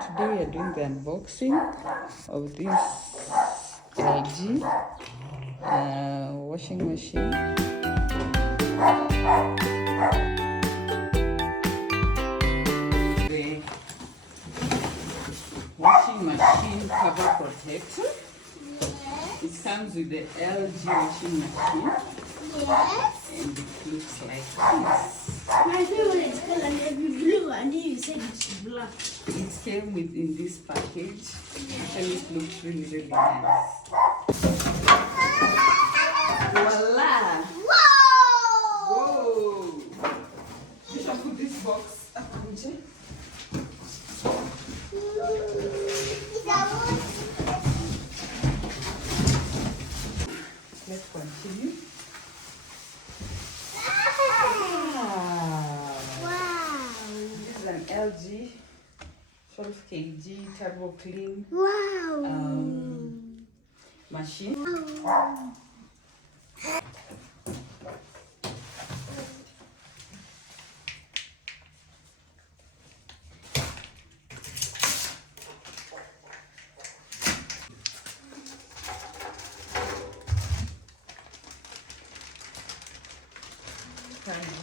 Today we are doing the unboxing of this LG washing machine. The washing machine cover protector. It comes with the LG washing machine. Yes. And it looks like this. My favorite color is blue, and you said it's black. It came in this package, and it looks really, really nice. Voila! Whoa! Whoa! You shall put this box up, Uche. Let's continue. Wow! This is an LG 12 kg turbo clean Wow! machine.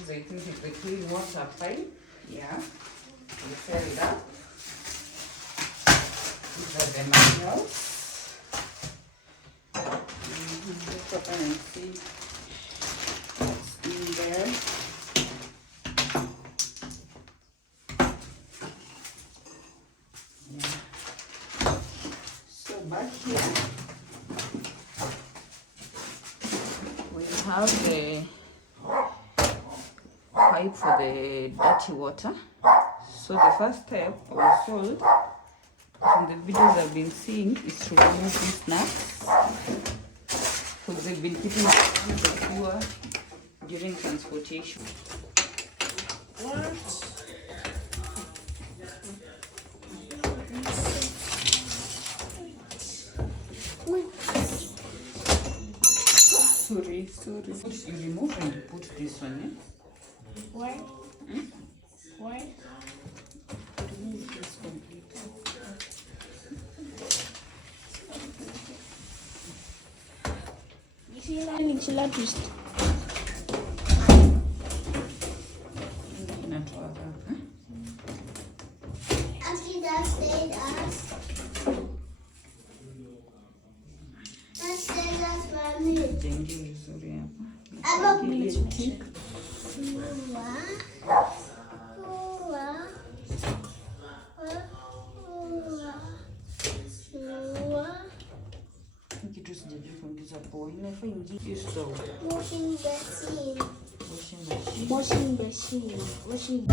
I think it's the clean water pipe. Yeah. You fill it up. These are the manuals. Let's open and see what's in there. Yeah. So back here we have the pipe for the dirty water. So the first step was told from the videos I've been seeing is to remove these nuts, because they've been keeping the pure during transportation. What? Sorry. You remove and you put this one, eh? Why? Why? Remove this completely. You see, I need to let twist. Inatoa hapa. Auntie, that's stayed us. That's stayed us for me. Jenge vizuri hapa. Hapa kuna Ile kitu. tick. Kitu sijajua kuingiza poa. Inafaa ingie hiyo stove. Washing machine. Washing machine. Washing machine. Washing.